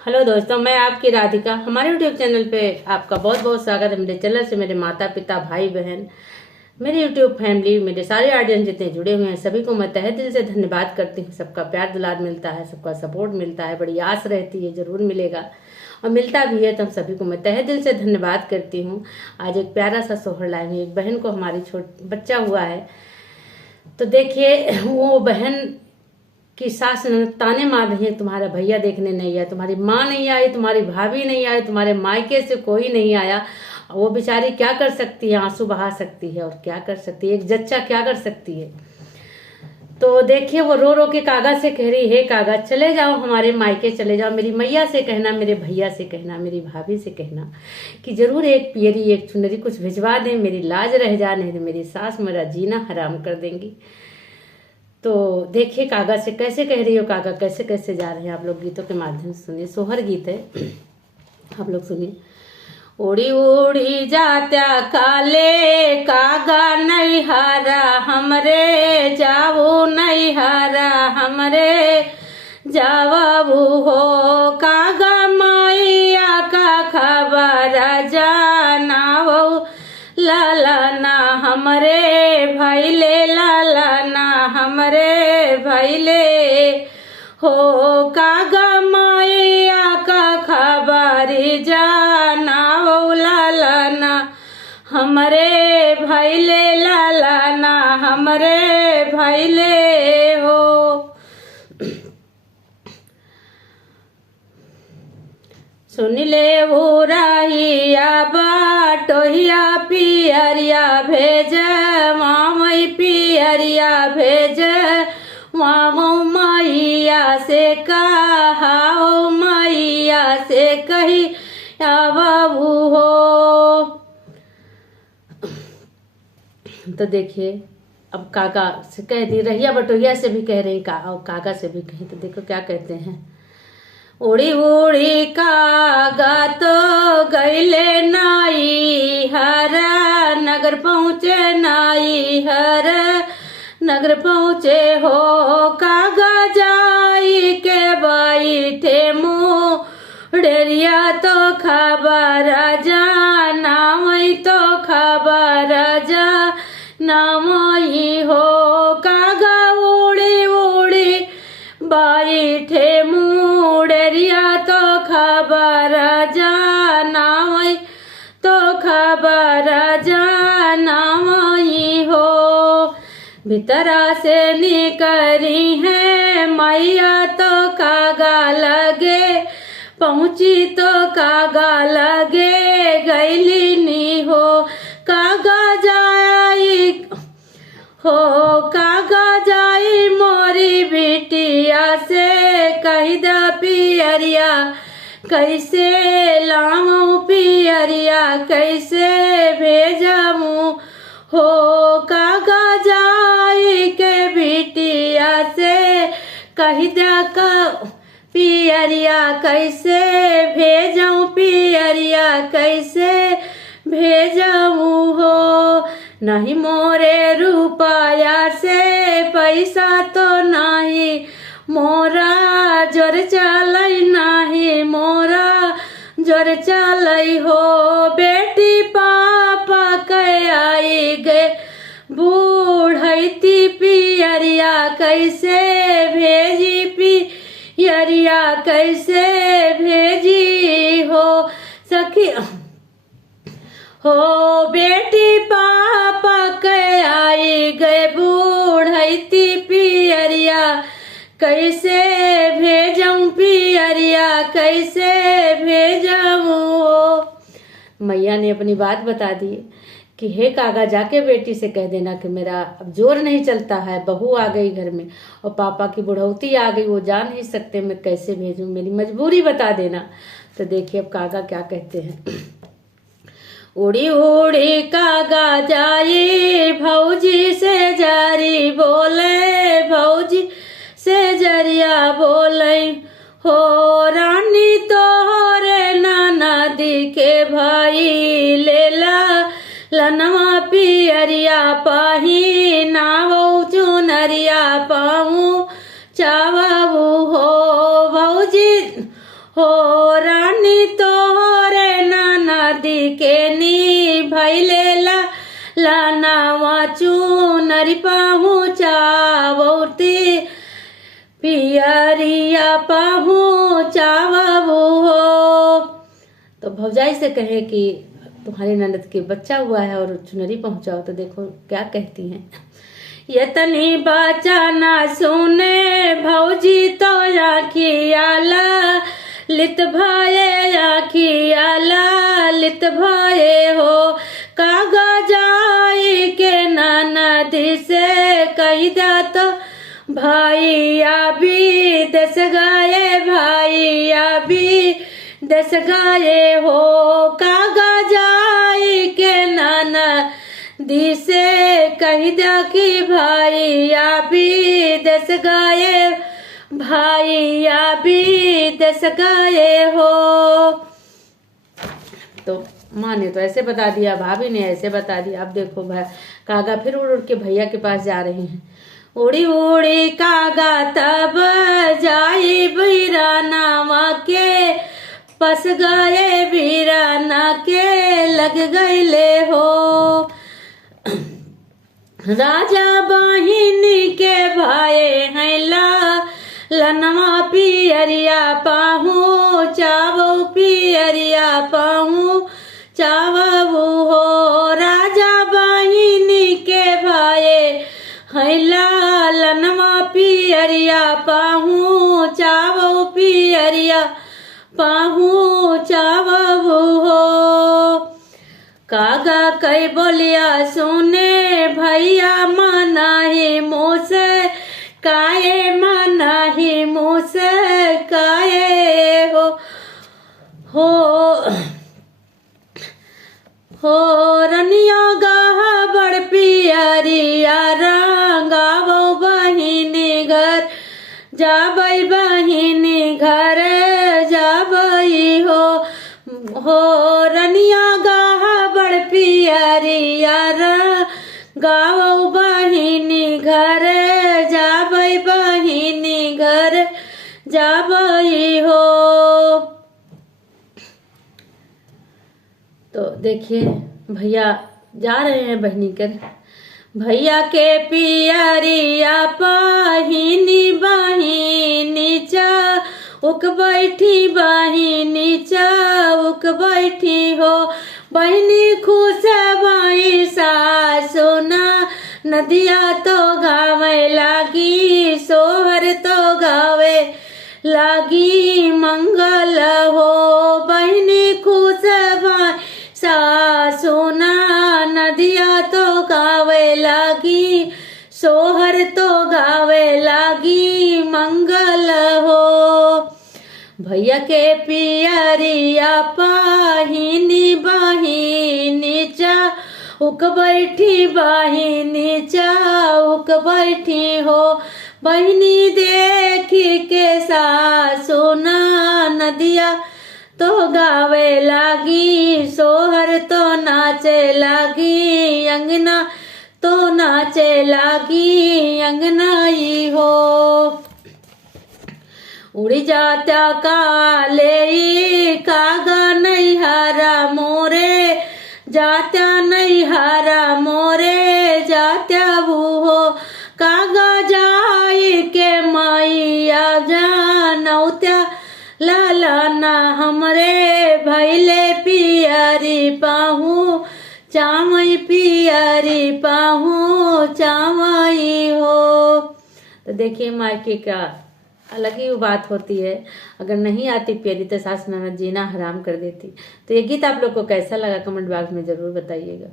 Hello दोस्तों, मैं आपकी राधिका। हमारे यूट्यूब चैनल पे आपका बहुत बहुत स्वागत है। मेरे चैनल से मेरे माता पिता, भाई बहन, मेरी यूट्यूब फैमिली, मेरे सारे ऑडियंस जितने जुड़े हुए हैं, सभी को मैं तहे दिल से धन्यवाद करती हूँ। सबका प्यार दुलार मिलता है, सबका सपोर्ट मिलता है, बड़ी आस रहती है जरूर मिलेगा और मिलता भी है। तो हम सभी को मैं तहे दिल से धन्यवाद करती हूँ। आज एक प्यारा सा सोहर लाई हूँ। एक बहन को हमारी बच्चा हुआ है, तो देखिए वो बहन कि सास ताने मार रही है, तुम्हारा भैया देखने नहीं आया, तुम्हारी माँ नहीं आई, तुम्हारी भाभी नहीं आई, तुम्हारे मायके से कोई नहीं आया। वो बेचारी क्या कर सकती है, आंसू बहा सकती है और क्या कर सकती है, एक जच्चा क्या कर सकती है। तो देखिए वो रो रो के कागा से कह रही है, कागा चले जाओ, हमारे मायके चले जाओ, मेरी मैया से कहना, मेरे भैया से कहना, मेरी भाभी से कहना कि जरूर एक पियरी एक चुनरी कुछ भिजवा दें, मेरी लाज रह जा, नहीं तो मेरी सास मेरा जीना हराम कर देंगी। तो देखिए कागा से कैसे कह रही हो, कागा कैसे कैसे जा रहे हैं। आप लोग गीतों के माध्यम से सुनिए, सोहर गीत है, आप लोग सुनिए। उड़ी उड़ी जात्या काले कागा नहीं हारा हमरे, जाऊ नहीं हारा हमरे, जावू हो कागा मैया का खबर जाना हो, लाला ना हमरे भैले, लाला ना हमरे भैले हो, कागा मैया का खबरी जाना हो, लाला ना हमरे भैले, लाला ना हमरे भैले हो। सुन ले वो राहिया बाटोहिया पियरिया भेज, मामई पियरिया भेज, मामो मैया से कहा, मैया से कही बाबू हो। तो देखिए अब काका से कह दी, रहिया बटोहिया से भी कह रही और काका से भी कही। तो देखो क्या कहते हैं। उड़ी उड़ी कागा तो गईले नाई हर, नगर पहुँचे नाई हर, नगर पहुँचे हो, कागा जाई के बैठे मुँह डेरिया, तो खबर जाना मई, तो खबर जाना मई हो, कागा उड़ी उड़ी बैठे मुड़रिया, तो खबर जाना मई, तो खबर जाना मई हो। भीतरा से निकरी है मैया, तो कागा लगे पहुँची, तो कागा लगे गईली नी हो, कागा जाई हो, कागा जाई मोरी बिटिया से कही दा पियरिया, कैसे लाऊं पियरिया, कैसे भेजमू हो, कागा जाई के बिटिया से कही दा का पियरिया, कैसे भेजूं पियरिया, कैसे भेजूं हो। नहीं मोरे रुपया से पैसा तो नहीं, मोरा जोर चलई नहीं, मोरा जोर चलई हो, बेटी पापा के आई गे बूढ़ती पियरिया, कैसे भेजी पियरिया, कैसे भेजी हो सखी हो, बेटी पापा के आई गए बूढ़ती पियरिया, कैसे भेजूं पियरिया, कैसे भेजूं। मैया ने अपनी बात बता दी कि हे कागा जाके बेटी से कह देना कि मेरा अब जोर नहीं चलता है, बहू आ गई घर में और पापा की बुढ़ौती आ गई, वो जा नहीं सकते, मैं कैसे भेजूं, मेरी मजबूरी बता देना। तो देखिए अब कागा क्या कहते हैं। उड़ी उड़ी कागा जाई भौजी से जारी बोले, भौजी से जरिया बोले हो, रानी तो रे नदी के भाई लेला, लनवा पियरिया पाही नावो चुनरिया पाऊ चावू हो, भौजी हो रानी तोहरे नदी के नी भैले लानावा चुनरी पहुँचावती पियरिया पहुँचावू हो। तो भौजाई से कहे कि तुम्हारी ननद के बच्चा हुआ है और चुनरी पहुँचाओ, तो देखो क्या कहती हैं। ये तनी बच्चा ना सुने भौजी तो आखियाला लित भये आखियाला लित भये हो। कागजाई के ननदी से कही दा तो भैया भी दस गए भैया भी दस गए हो। कागजाई के ननदी से कही दा कि भैया भी दस गए भैया भी दस गए हो। तो माँ ने तो ऐसे बता दिया, भाभी ने ऐसे बता दिया। अब देखो कागा फिर उड़ उड़ के भैया के पास जा रही हैं। उड़ी उड़ी कागा तब जाई बीरानावा के पस गए बीराना के लग गईले हो। राजा बहिनी के भाई हैं लनवा पियरिया पहुँचावो पियरिया पहुँचावो हो। राजा बहिनी के भाई हैं लनवा पियरिया पहुँचावो पियरिया पहुँचावो हो। कागा कई बोलिया सुने भैया मनाही मुँह से काये मनाही मुँह से काये हो रनिया गाहा बड़ पियरिया रंगावो बहिनी घर जाबई बहिनी घर जाबई हो रनिया गाहा बड़ पियरिया रंगावो बहिनी घर जाबई बहिनी घर जाबई हो। तो देखिए भैया जा रहे हैं बहनी कर। भैया के पियरिया पहिनी बहिनी चौक बैठी बहिनी चौक बैठी हो। बहिनी खुश भई सासुना नदिया तो गावे लागी सोहर तो गावे लागी मंगल हो। बहिनी खुश भई सासुना नदिया तो गावे लागी सोहर तो गावे लागी मंगल हो। भैया के पियरिया पहिनी बहिनी चौक बैठी बहिनी चौक बैठी हो। बहिनी देखी के सासुना नदिया तो गावे लागी सोहर तो नाचे लागी अंगना तो नाचे लागी अंगनाई हो। उड़ी जात्या काले कागा नहीं हारा मोरे जात्या नहीं हारा मोरे जात्या बूहो। कागा जाई के मैया जानौत्या लालाना हमरे भैले पियरी पाहू चावई पियरी पाहू चावई हो। तो देखिए मायके का अलग ही बात होती है। अगर नहीं आती प्यारी तो सास ननद जीना हराम कर देती। तो ये गीत आप लोग को कैसा लगा कमेंट बॉक्स में जरूर बताइएगा।